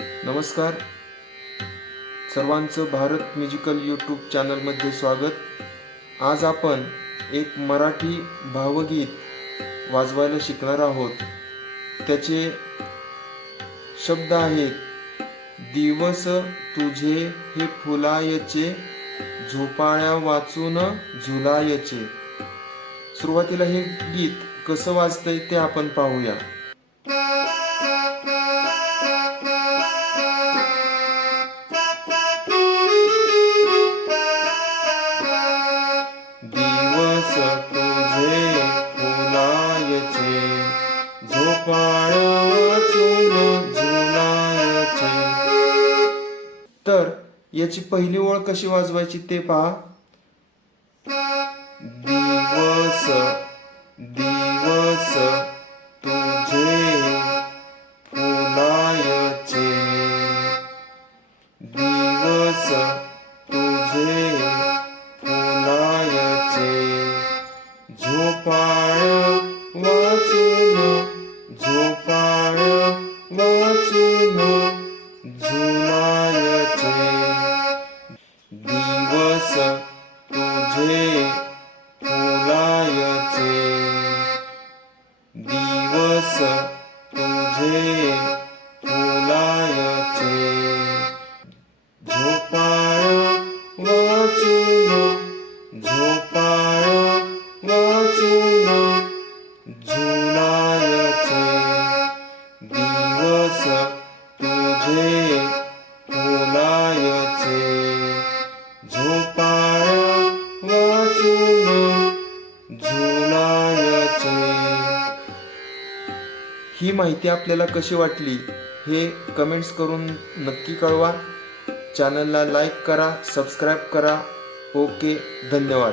नमस्कार. सर्वांचं Bharat musical YouTube चॅनलमध्ये स्वागत. आज आपण एक मराठी भावगीत वाजवायला शिकणार आहोत. त्याचे शब्द आहेत दिवस तुझे हे फुलायचे झोपाळ्या वाचून झुलायचे. सुरुवातीला हे गीत कसं वाजतंय ते आपण पाहूया. दिवस तुझे फुलायचे झोपाळ वाचून झुलायचे. तर याची पहिली ओळ कशी वाजवायची ते पहा. दिवस दिवस तुझे फुलायचे. दिवस झोपाळ वाचून झोपाळ वाचून झुलायचे दिवस तुझे फुलायचे. दिवस तुझे फुलायचे. तुझे फुलायचे झोपाळ वाचून झुलायचे. ही माहिती आपल्याला कशी वाटली हे कमेंट्स करून नक्की कळवा. चॅनलला लाईक करा सबस्क्राईब करा. ओके धन्यवाद.